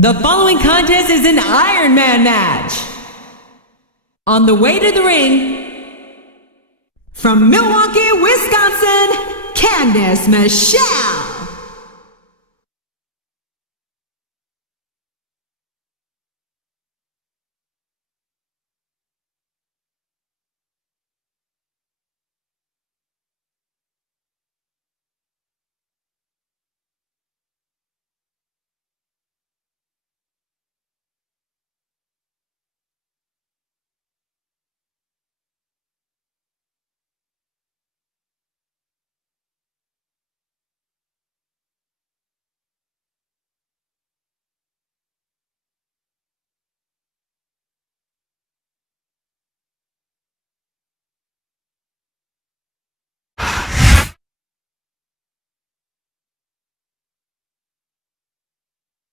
The following contest is an Ironman match. On the way to the ring, from Milwaukee, Wisconsin, Candice Michelle.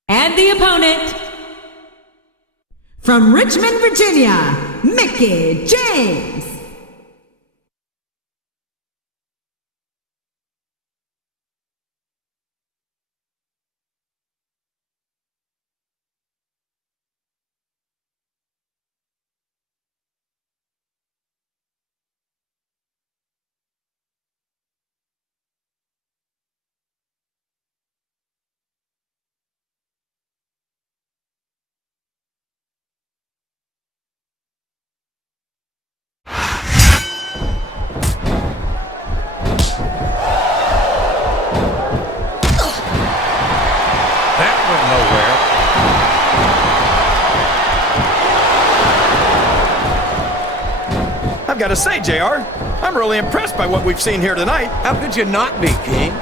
And the opponent, from Richmond, Virginia, Mickie James. I've got to say, JR, I'm really impressed by what we've seen here tonight. How could you not be, King?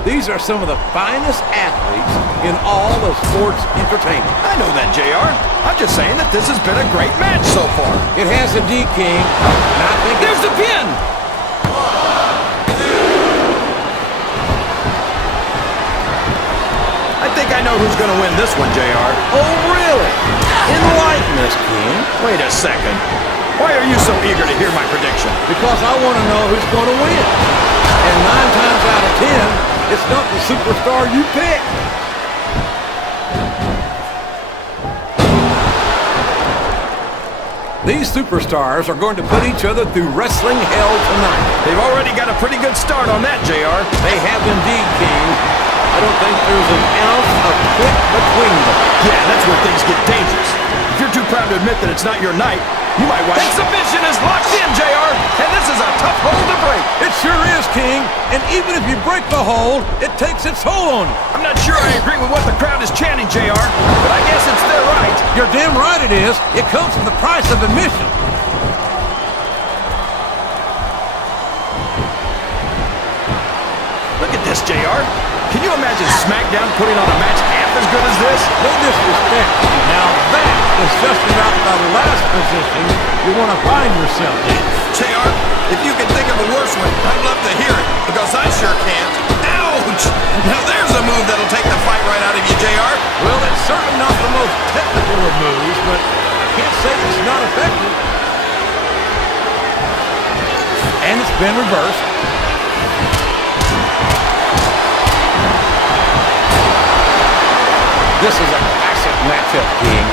These are some of the finest athletes in all of sports entertainment. I know that, JR. I'm just saying that this has been a great match so far. It has indeed, King. And I think there's the pin! I think I know who's going to win this one, JR. Oh, really? Enlighten us, King. Wait a second. Why are you so eager to hear my prediction? Because I want to know who's going to win. And 9 times out of 10, it's not the superstar you pick. These superstars are going to put each other through wrestling hell tonight. They've already got a pretty good start on that, JR. They have indeed, King. I don't think there's an ounce of click between them. Yeah, that's where things get dangerous. If you're too proud to admit that it's not your night, you might want... Exhibition is locked in, JR, and this is a tough hold to break. It sure is, King, and even if you break the hold, it takes its toll on you. I'm not sure I agree with what the crowd is chanting, JR, but I guess it's their right. You're damn right it is. It comes from the price of admission. Look at this, JR. Can you imagine Smackdown putting on a match half as good as this? No disrespect. Now that is just about the last position you want to find yourself in. JR, if you can think of a worse one, I'd love to hear it, because I sure can't. Ouch! Now there's a move that'll take the fight right out of you, JR. Well, it's certainly not the most technical of moves, but I can't say it's not effective. And it's been reversed. This is a classic matchup, King.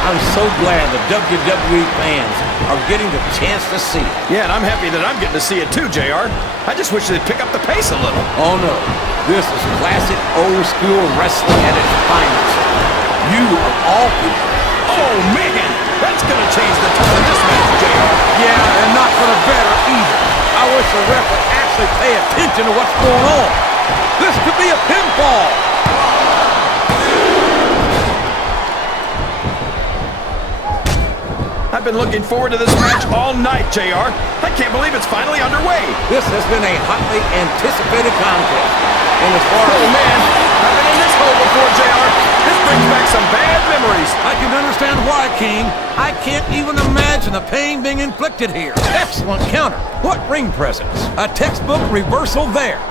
I'm so glad the WWE fans are getting the chance to see it. Yeah, and I'm happy that I'm getting to see it too, JR. I just wish they'd pick up the pace a little. Oh, no. This is classic old-school wrestling at its finest. You, of all people... Oh, man! That's going to change the tone of this match, JR. Yeah, and not for the better either. I wish the ref would actually pay attention to what's going on. This could be a pinfall. I've been looking forward to this match all night, JR. I can't believe it's finally underway. This has been a hotly anticipated contest. And as far as... Oh, man. I've been in this hole before, JR. This brings back some bad memories. I can understand why, King. I can't even imagine the pain being inflicted here. Excellent counter. What ring presence. A textbook reversal there.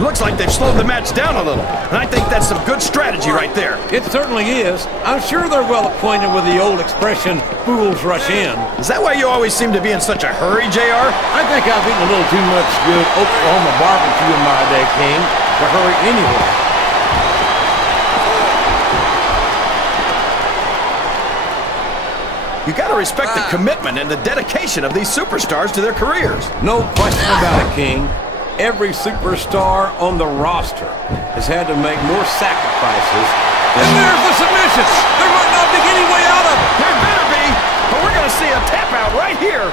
It looks like they've slowed the match down a little, and I think that's some good strategy right there. It certainly is. I'm sure they're well acquainted with the old expression, fools rush in. Is that why you always seem to be in such a hurry, JR? I think I've eaten a little too much good Oklahoma barbecue in my day, King, to hurry anywhere. You gotta respect the commitment and the dedication of these superstars to their careers. No question about it, King. Every superstar on the roster has had to make more sacrifices. And there's the submission! There might not be any way out of it! There better be, but we're gonna see a tap out right here.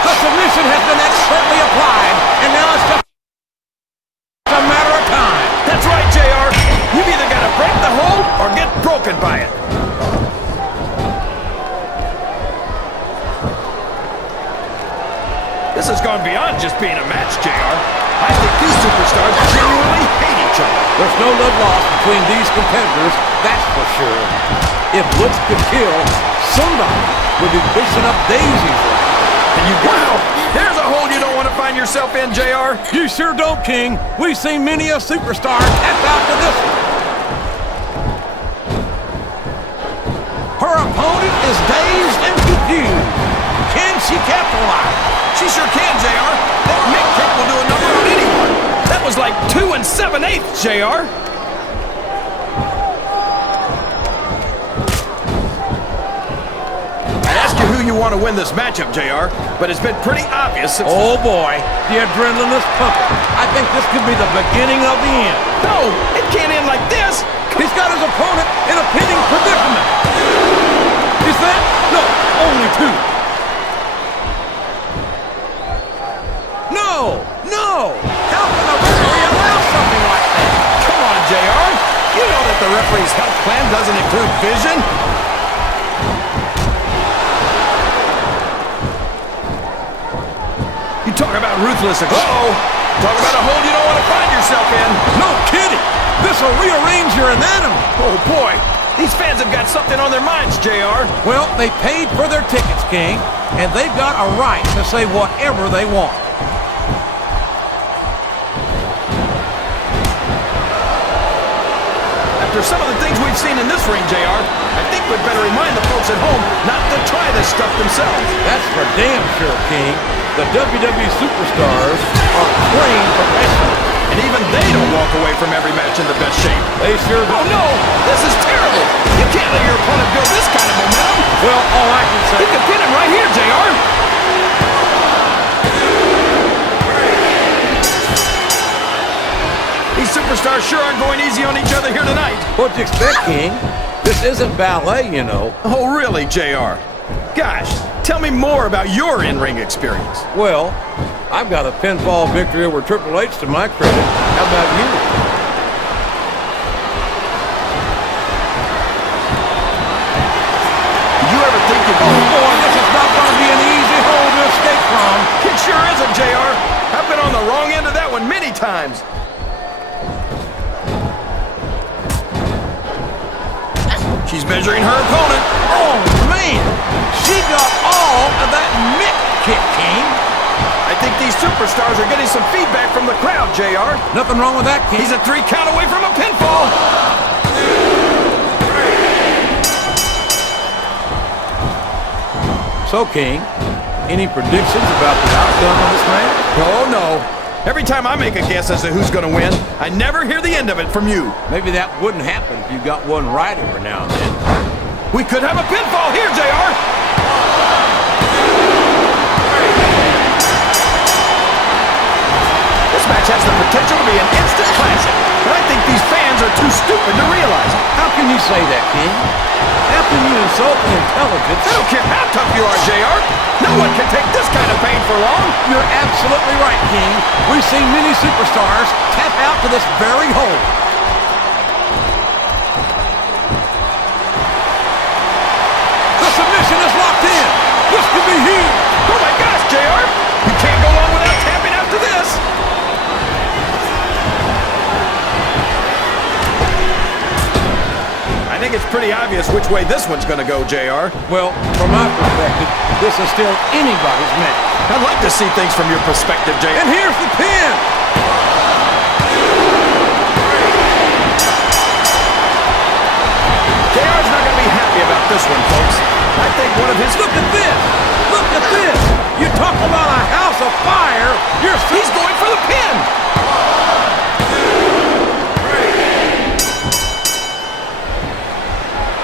The submission has been expertly applied, and now it's just a matter of time. That's right, JR. You've either got to break the hold or get broken by it. This has gone beyond just being a match, JR. I think these superstars genuinely hate each other. There's no love lost between these competitors, that's for sure. If looks could kill, somebody would be pushing up daisies. And you wow! There's a hole you don't want to find yourself in, JR. You sure don't, King. We've seen many a superstar tap out to this one. Her opponent is dazed and confused. Can she capitalize? She sure can, JR. That Mick kick will do a number on anyone. That was like 2 7/8, JR. I'd ask you who you want to win this matchup, JR, but it's been pretty obvious since... Oh boy, the adrenaline is pumping. I think this could be the beginning of the end. No, it can't end like this. He's got his opponent in a pinning predicament. Is that? No, only 2. No! How can a referee allow something like that? Come on, JR. You know that the referee's health plan doesn't include vision. You talk about ruthless... Uh-oh. Talk about a hole you don't want to find yourself in. No kidding. This will rearrange your anatomy. Oh, boy. These fans have got something on their minds, JR. Well, they paid for their tickets, King, and they've got a right to say whatever they want. After some of the things we've seen in this ring, JR, I think we'd better remind the folks at home not to try this stuff themselves. That's for damn sure, King. The WWE superstars are trained professionals. And even they don't walk away from every match in the best shape. They sure do. Oh, no! This is terrible! You can't let your opponent build this kind of momentum! Well, all I can say... You can pin him right here, JR! These superstars sure aren't going easy on each other here tonight. What'd you expect, King? This isn't ballet, you know. Oh, really, JR? Gosh, tell me more about your in-ring experience. Well, I've got a pinfall victory over Triple H to my credit. How about you? Did you ever think you'd... Oh, boy, this is not going to be an easy hole to escape from. It sure isn't, JR. I've been on the wrong end of that one many times. She's measuring her opponent. Oh, man. She got all of that Mick kick, King. I think these superstars are getting some feedback from the crowd, JR. Nothing wrong with that, King. He's a 3 count away from a pinfall. So, King, any predictions about the outcome of this match? Oh, no. Every time I make a guess as to who's going to win, I never hear the end of it from you. Maybe that wouldn't happen if you got one right every now and then. We could have a pinfall here, JR. This match has the potential to be an instant classic, but I think these fans are too stupid to realize it. How can you say that, King? How can you insult the intelligence? I don't care how tough you are, JR. No one can take this kind of pain for long. You're absolutely right, King. We've seen many superstars tap out to this very hole. The submission is locked in. This could be huge. Oh my gosh, JR. You can't go long without tapping out to this. I I think it's pretty obvious which way this one's going to go, JR. Well, from my perspective, this is still anybody's match. I'd like to see things from your perspective, JR. And here's the pin. JR's not going to be happy about this one, folks. I think one of his... Look at this. Look at this. You talk about a house of fire. He's going for the pin.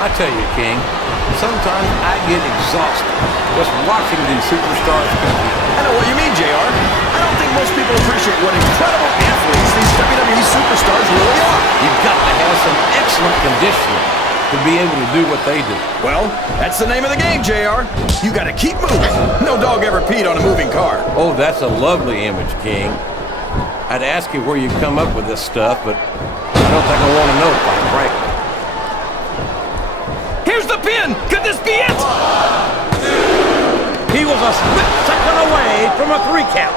I tell you, King, sometimes I get exhausted just watching these superstars compete. I know what you mean, JR. I don't think most people appreciate what incredible athletes these WWE superstars really are. You've got to have some excellent conditioning to be able to do what they do. Well, that's the name of the game, JR. You got to keep moving. No dog ever peed on a moving car. Oh, that's a lovely image, King. I'd ask you where you come up with this stuff, but I don't think I want to know, quite frankly. Here's the pin! Could this be it? He was a split second away from a 3 count.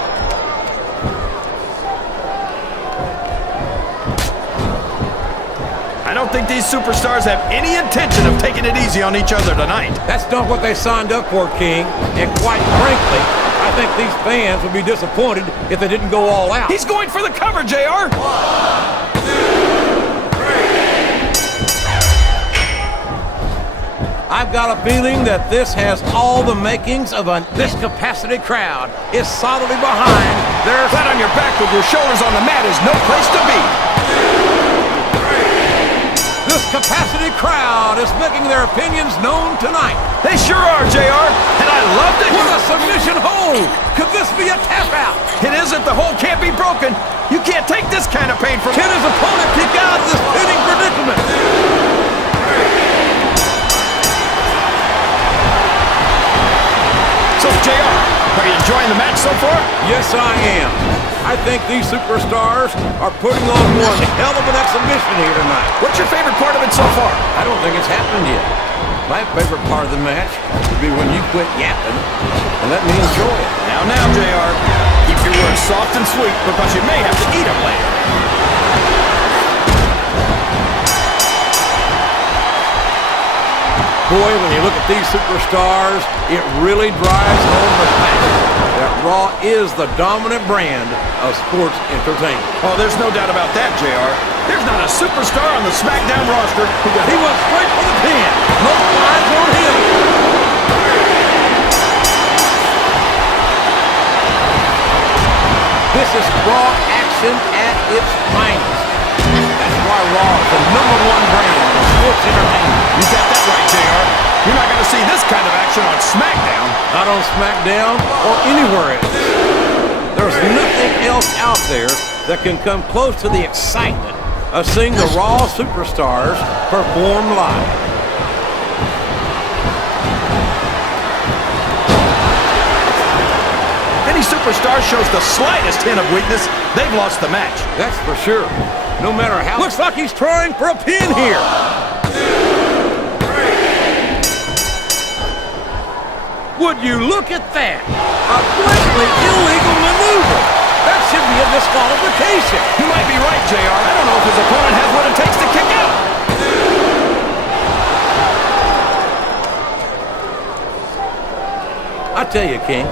I don't think these superstars have any intention of taking it easy on each other tonight. That's not what they signed up for, King. And quite frankly, I think these fans would be disappointed if they didn't go all out. He's going for the cover, JR. I've got a feeling that this has all the makings of this capacity crowd is solidly behind their... Flat on your back with your shoulders on the mat is no place to be. This capacity crowd is making their opinions known tonight. They sure are, JR, and I love to... What a submission hold! Could this be a tap out? It isn't. The hold can't be broken. You can't take this kind of pain from... Can his opponent kick out of this pinning predicament? So, JR, are you enjoying the match so far? Yes, I am. I think these superstars are putting on one hell of an exhibition here tonight. What's your favorite part of it so far? I don't think it's happened yet. My favorite part of the match would be when you quit yapping and let me enjoy it. Now, JR, keep your words soft and sweet because you may have to eat them later. Boy, when you look at these superstars, it really drives home the fact that Raw is the dominant brand of sports entertainment. Oh, there's no doubt about that, JR. There's not a superstar on the Smackdown roster who got... He went straight for the pin. No flags on him. This is Raw action at its finest. That's why Raw is the #1 brand of sports entertainment. You got that right, JR. You're not going to see this kind of action on SmackDown. Not on SmackDown or anywhere else. There's nothing else out there that can come close to the excitement of seeing the Raw superstars perform live. Any superstar shows the slightest hint of weakness, they've lost the match. That's for sure. No matter how... Looks like he's trying for a pin here. Would you look at that? A blatantly illegal maneuver. That should be a disqualification. You might be right, JR. I don't know if his opponent has what it takes to kick out. I tell you, King,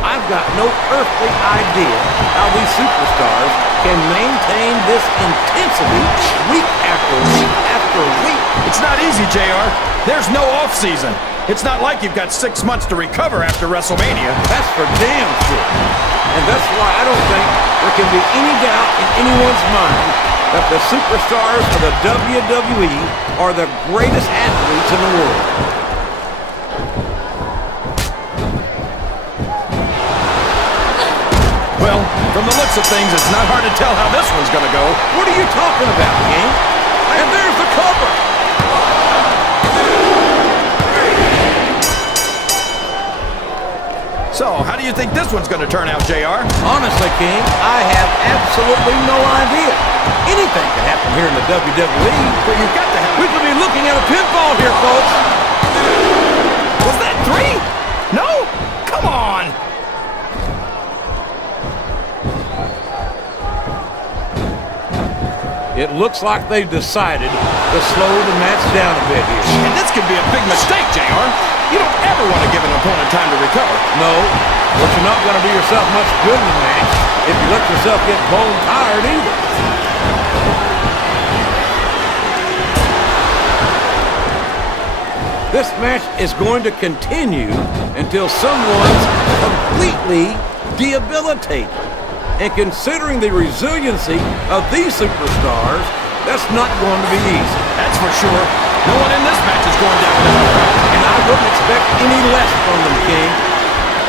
I've got no earthly idea how these superstars can maintain this intensity week after week after week. It's not easy, JR. There's no off-season. It's not like you've got 6 months to recover after WrestleMania. That's for damn sure. And that's why I don't think there can be any doubt in anyone's mind that the superstars of the WWE are the greatest athletes in the world. Well, from the looks of things, it's not hard to tell how this one's going to go. What are you talking about, King? And there's the cover. So, how do you think this one's going to turn out, JR? Honestly, King, I have absolutely no idea. Anything can happen here in the WWE. But you've got to have... We could be looking at a pinfall here, folks. Was that 3? No? Come on! It looks like they've decided to slow the match down a bit here. And this could be a big mistake, JR. You don't ever want to give an opponent time to recover. No, but you're not going to do yourself much good in the match if you let yourself get bone tired either. This match is going to continue until someone's completely debilitated. And considering the resiliency of these superstars, that's not going to be easy. That's for sure. No one in this match is going down without a fight. And I wouldn't expect any less from them, King.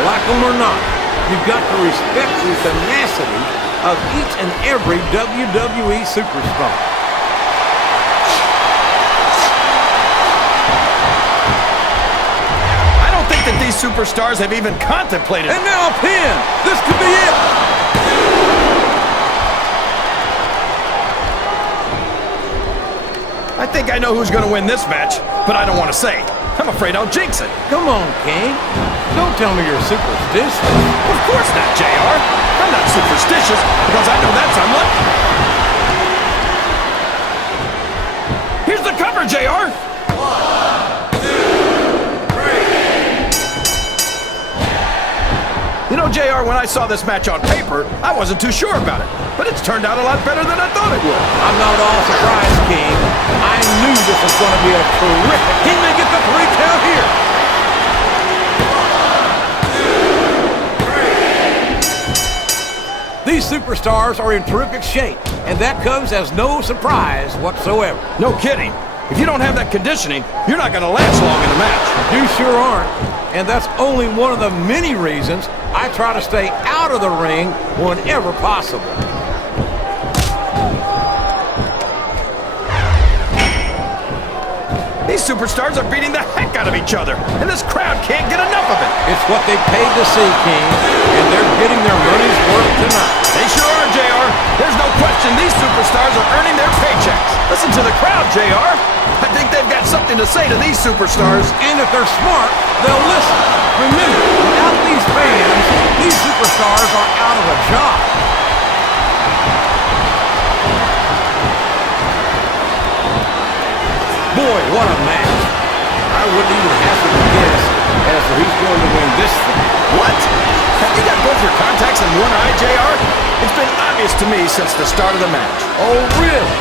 Like them or not, you've got to respect the tenacity of each and every WWE superstar. I don't think that these superstars have even contemplated. And now a pin. This could be it. I think I know who's going to win this match, but I don't want to say. I'm afraid I'll jinx it. Come on, King. Don't tell me you're superstitious. Of course not, JR. I'm not superstitious because I know that's unlucky. Here's the cover, JR. 1, 2, 3. You know, JR, when I saw this match on paper, I wasn't too sure about it. But it's turned out a lot better than I thought it would. I'm not at all surprised, King. I knew this was going to be a terrific. He may get the 3 count here. 1, 2, 3. These superstars are in terrific shape, and that comes as no surprise whatsoever. No kidding. If you don't have that conditioning, you're not going to last long in a match. You sure aren't. And that's only one of the many reasons I try to stay out of the ring whenever possible. These superstars are beating the heck out of each other, and this crowd can't get enough of it. It's what they paid to see, King, and they're getting their money's worth tonight. They sure are, JR. There's no question these superstars are earning their paychecks. Listen to the crowd, JR. I think they've got something to say to these superstars. And if they're smart, they'll listen. Remember, without these fans, these superstars are out of a job. Boy, what a match. I wouldn't even have to guess as to who's going to win this thing. What? Have you got both your contacts in one eye, JR? It's been obvious to me since the start of the match. Oh, really?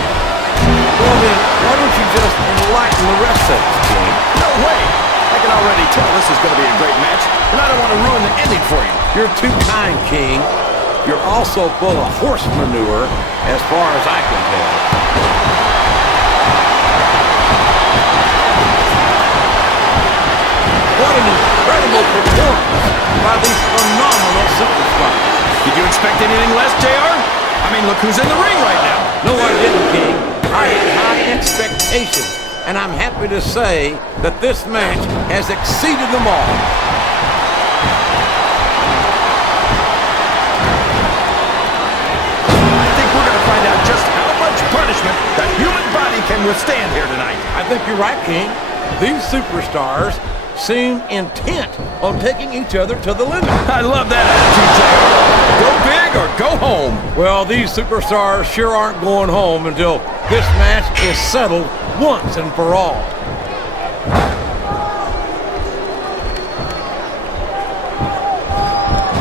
Well then, why don't you just enlighten the rest of us, King? No way. I can already tell this is going to be a great match, and I don't want to ruin the ending for you. You're too kind, King. You're also full of horse manure, as far as I can tell. What an incredible performance by these phenomenal superstars. Did you expect anything less, JR? I mean, look who's in the ring right now. No, I didn't, King. I had high expectations, and I'm happy to say that this match has exceeded them all. I think we're going to find out just how much punishment the human body can withstand here tonight. I think you're right, King. These superstars seem intent on taking each other to the limit. I love that attitude, JR. Go big or go home. Well, these superstars sure aren't going home until this match is settled once and for all.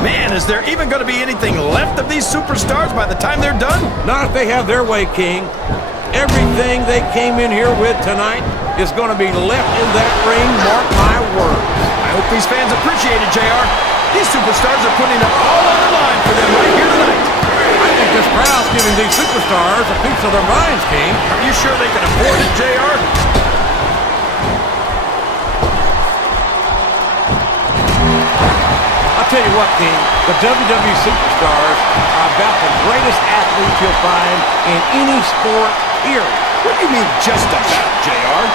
Man, is there even going to be anything left of these superstars by the time they're done? Not if they have their way, King. Everything they came in here with tonight is going to be left in that ring, mark my words. I hope these fans appreciate it, JR. These superstars are putting it all on the line for them right here tonight. I think this crowd's giving these superstars a piece of their minds, King. Are you sure they can afford it, JR? I'll tell you what, King, the WWE superstars are about the greatest athletes you'll find in any sport, period. What do you mean, just about, JR?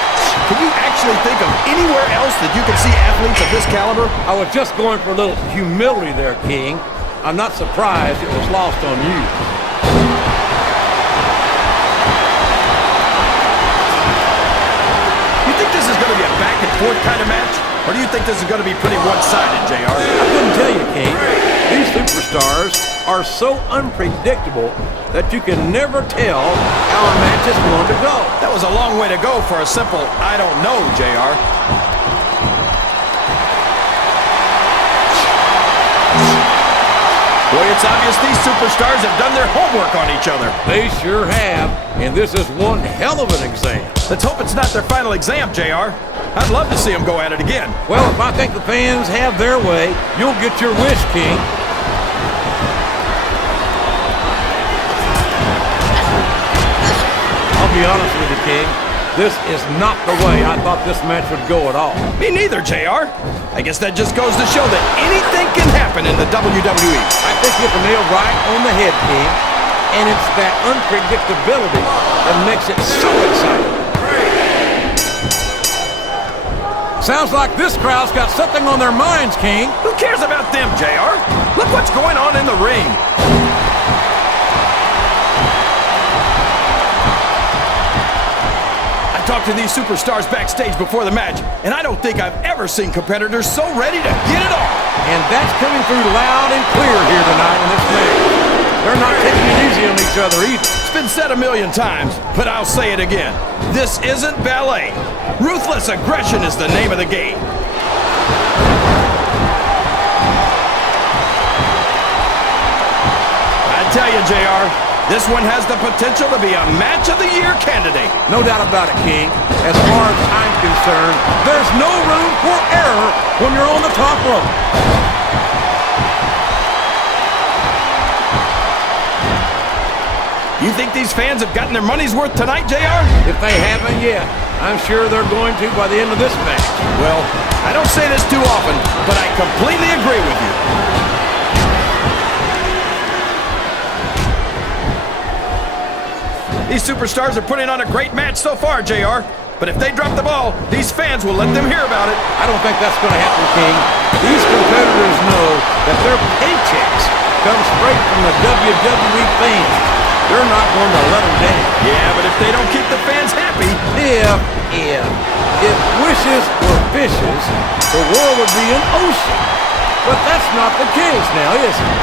Can you actually think of anywhere else that you can see athletes of this caliber? I was just going for a little humility there, King. I'm not surprised it was lost on you. You think this is going to be a back-and-forth kind of match? Or do you think this is going to be pretty one-sided, JR? I couldn't tell you, King. These superstars are so unpredictable that you can never tell how a match is going to go. That was a long way to go for a simple, I don't know, JR. Boy, it's obvious these superstars have done their homework on each other. They sure have, and this is one hell of an exam. Let's hope it's not their final exam, JR. I'd love to see them go at it again. Well, if I think the fans have their way, you'll get your wish, King. I'll be honest with you, King. This is not the way I thought this match would go at all. Me neither, JR. I guess that just goes to show that anything can happen in the WWE. I think you hit the nail right on the head, King. And it's that unpredictability that makes it so exciting. Sounds like this crowd's got something on their minds, King. Who cares about them, JR? Look what's going on in the ring. I talked to these superstars backstage before the match, and I don't think I've ever seen competitors so ready to get it on. And that's coming through loud and clear here tonight in this match. They're not taking it easy on each other either. It's been said a million times, but I'll say it again. This isn't ballet. Ruthless aggression is the name of the game. I tell you, JR, this one has the potential to be a Match of the Year candidate. No doubt about it, King. As far as I'm concerned, there's no room for error when you're on the top rope. You think these fans have gotten their money's worth tonight, JR? If they haven't yet, I'm sure they're going to by the end of this match. Well, I don't say this too often, but I completely agree with you. These superstars are putting on a great match so far, JR. But if they drop the ball, these fans will let them hear about it. I don't think that's going to happen, King. These competitors know that their paychecks come straight from the WWE fans. They're not going to let them down. Yeah, but if they don't keep the fans happy... If wishes were fishes, the world would be an ocean. But that's not the case now, is it?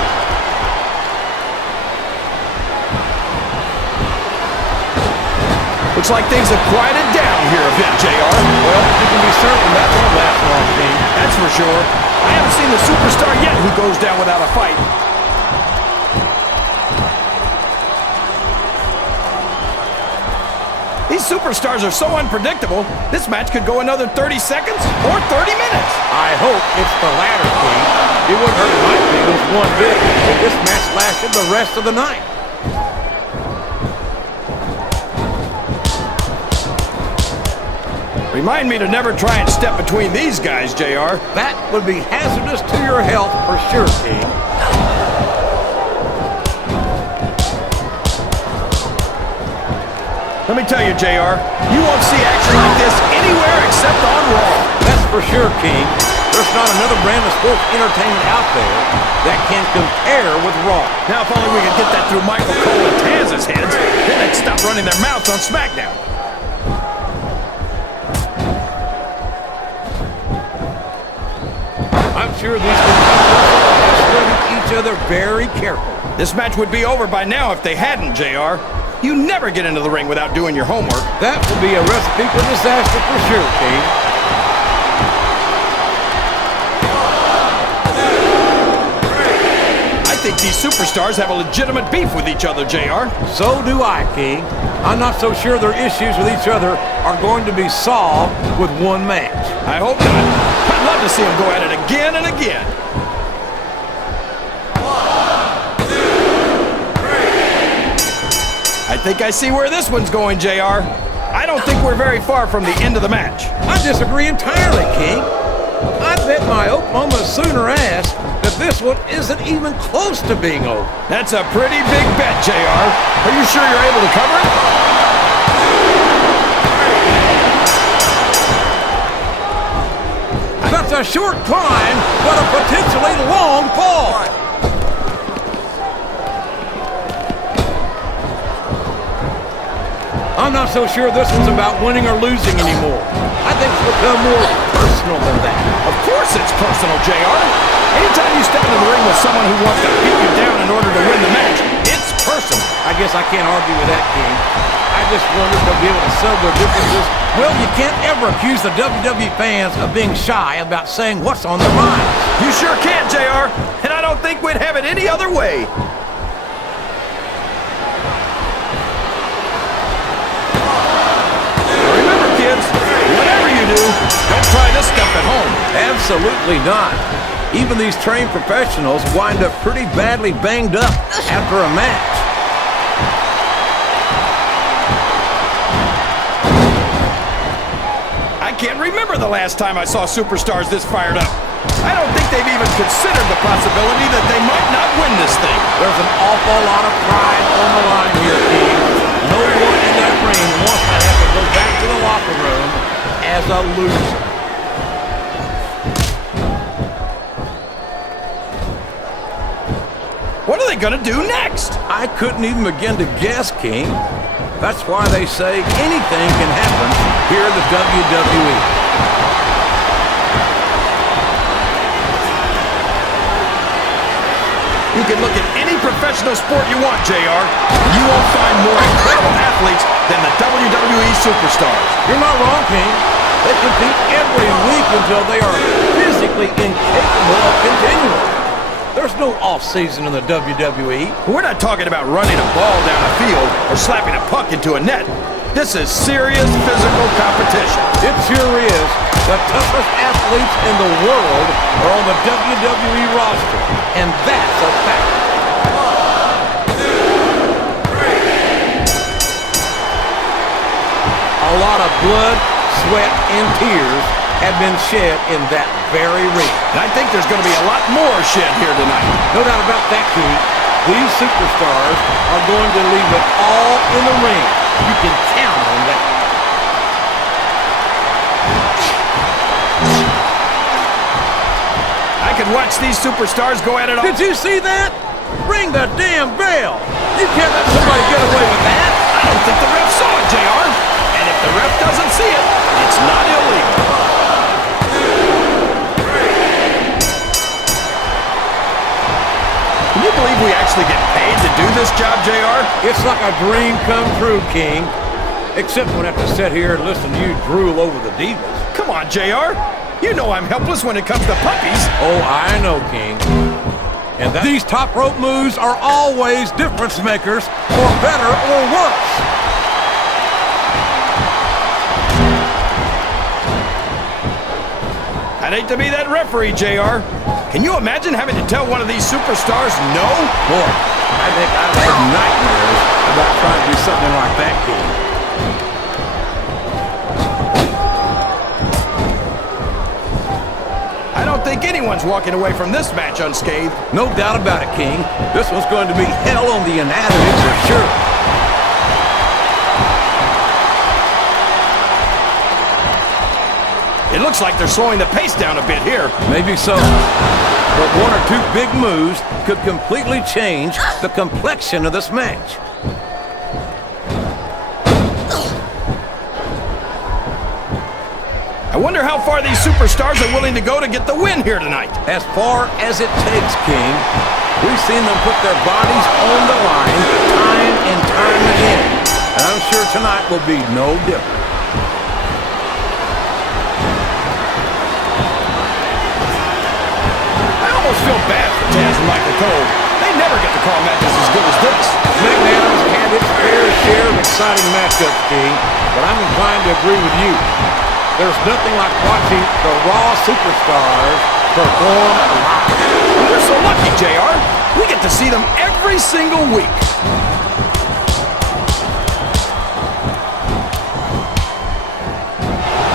Looks like things have quieted down here a bit, JR. Well, you can be certain that won't last long, King. That's for sure. I haven't seen the superstar yet who goes down without a fight. These superstars are so unpredictable, this match could go another 30 seconds or 30 minutes. I hope it's the latter, King. It wouldn't hurt my feelings one bit if this match lasted the rest of the night. Remind me to never try and step between these guys, JR. That would be hazardous to your health for sure, King. Let me tell you, JR, you won't see action like this anywhere except on Raw. That's for sure, King. There's not another brand of sports entertainment out there that can compare with Raw. Now, if only we could get that through Michael Cole and Taz's heads, then they'd stop running their mouths on Smackdown. I'm sure these competitors are studying each other very carefully. This match would be over by now if they hadn't, JR. You never get into the ring without doing your homework. That would be a recipe for disaster for sure, King. I think these superstars have a legitimate beef with each other, JR. So do I, King. I'm not so sure their issues with each other are going to be solved with one match. I hope not. I'd love to see them go at it again and again. I think I see where this one's going, JR. I don't think we're very far from the end of the match. I disagree entirely, King. I bet my Oklahoma Sooner ass that this one isn't even close to being over. That's a pretty big bet, JR. Are you sure you're able to cover it? That's a short climb, but a potentially long fall. I'm not so sure this one's about winning or losing anymore. I think it's become more personal than that. Of course it's personal, JR. Anytime you step into the ring with someone who wants to beat you down in order to win the match, it's personal. I guess I can't argue with that, King. I just wonder if they'll be able to settle their differences. Well, you can't ever accuse the WWE fans of being shy about saying what's on their minds. You sure can, JR, and I don't think we'd have it any other way. Remember, kids, whatever you do, don't try this stuff at home. Absolutely not. Even these trained professionals wind up pretty badly banged up after a match. I can't remember the last time I saw superstars this fired up. I don't think they've even considered the possibility that they might not win this thing. There's an awful lot of pride on the line here, King. No one in that ring wants to have to go back to the locker room as a loser. What are they going to do next? I couldn't even begin to guess, King. That's why they say anything can happen here in the WWE. You can look at any professional sport you want, JR. You won't find more incredible athletes than the WWE superstars. You're not wrong, King. They compete every week until they are physically incapable of continuing. There's no off-season in the WWE. We're not talking about running a ball down a field or slapping a puck into a net. This is serious physical competition. It sure is. The toughest athletes in the world are on the WWE roster, and that's a fact. 1, 2, 3. A lot of blood, sweat, and tears have been shed in that very ring. And I think there's going to be a lot more shed here tonight. No doubt about that, King. These superstars are going to leave it all in the ring. You can count on that. I could watch these superstars go at it all. Did you see that? Ring the damn bell. You can't let somebody get away with that. I don't think the ref saw it, JR. And if the ref doesn't see it, it's not illegal. Can you believe we actually get paid to do this job, JR? It's like a dream come true, King. Except when I have to sit here and listen to you drool over the divas. Come on, JR. You know I'm helpless when it comes to puppies. Oh, I know, King. And these top rope moves are always difference makers, for better or worse. I'd hate to be that referee, JR. Can you imagine having to tell one of these superstars no? Boy, I think I've had nightmares about trying to do something like that, King. I don't think anyone's walking away from this match unscathed. No doubt about it, King. This one's going to be hell on the anatomy for sure. It looks like they're slowing the pace down a bit here. Maybe so. But one or two big moves could completely change the complexion of this match. I wonder how far these superstars are willing to go to get the win here tonight. As far as it takes, King. We've seen them put their bodies on the line time and time again. And I'm sure tonight will be no different. I almost feel bad for Taz and Michael Cole. They never get to call matches as good as this. Smackdown's had its fair share of exciting matchups, King, but I'm inclined to agree with you. There's nothing like watching the Raw superstars perform live. We're so lucky, JR. We get to see them every single week.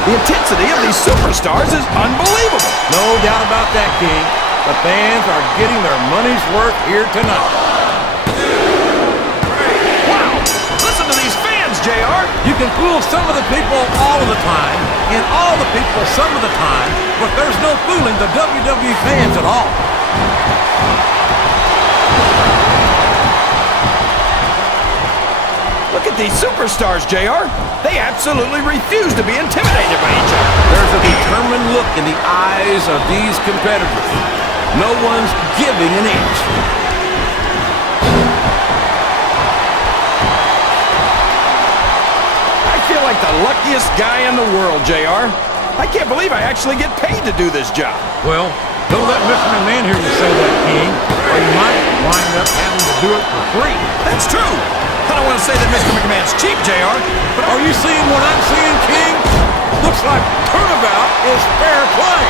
The intensity of these superstars is unbelievable. No doubt about that, King. The fans are getting their money's worth here tonight. Wow! Listen to these fans, JR. You can fool some of the people all of the time, and all the people some of the time, but there's no fooling the WWE fans at all. Look at these superstars, JR. They absolutely refuse to be intimidated by each other. There's a determined look in the eyes of these competitors. No one's giving an inch. I feel like the luckiest guy in the world, JR. I can't believe I actually get paid to do this job. Well, don't let Mr. McMahon hear you say that, King, or you might wind up having to do it for free. That's true. I don't want to say that Mr. McMahon's cheap, JR, but Are you seeing what I'm seeing, King? Looks like turnabout is fair play.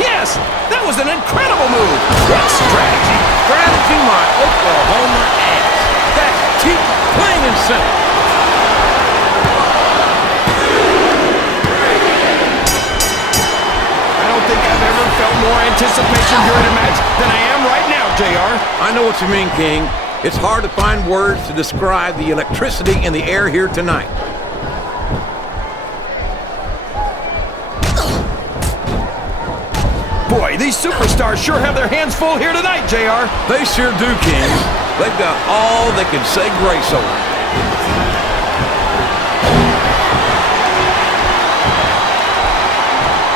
yes, that was an incredible move. What strategy? Strategy, my Oklahoma ass. That's cheap, plain and simple. I don't think I've ever felt more anticipation during a match than I am right now, JR. I know what you mean, King. It's hard to find words to describe the electricity in the air here tonight. Boy, these superstars sure have their hands full here tonight, JR. They sure do, King. They've got all they can say grace over.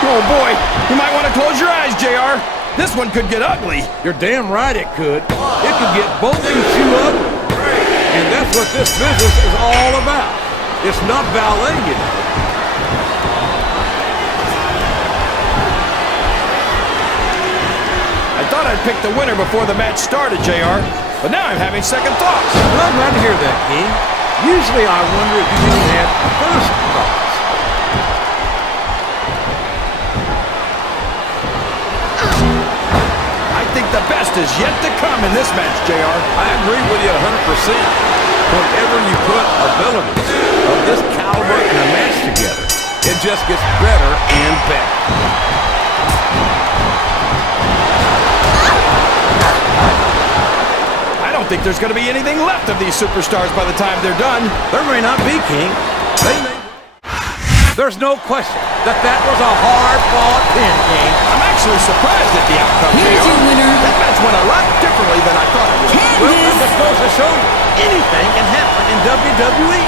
Oh boy, you might want to close your eyes, JR. This one could get ugly. You're damn right it could. It could get both of you up. And that's what this business is all about. It's not ballet, you know. I thought I'd pick the winner before the match started, JR, but now I'm having second thoughts. Well, I'm glad to hear that, King. Usually I wonder if you didn't have first thoughts. I think the best is yet to come in this match, JR. I agree with you 100%. Whenever you put abilities of this caliber in a match together, it just gets better and better. I don't think there's going to be anything left of these superstars by the time they're done. There may not be, King. They may. There's no question that that was a hard-fought pin, King. I'm actually surprised at the outcome, Here's JR. your winner. That match went a lot differently than I thought it would. Well, that Candice. just goes to show you anything can happen in WWE.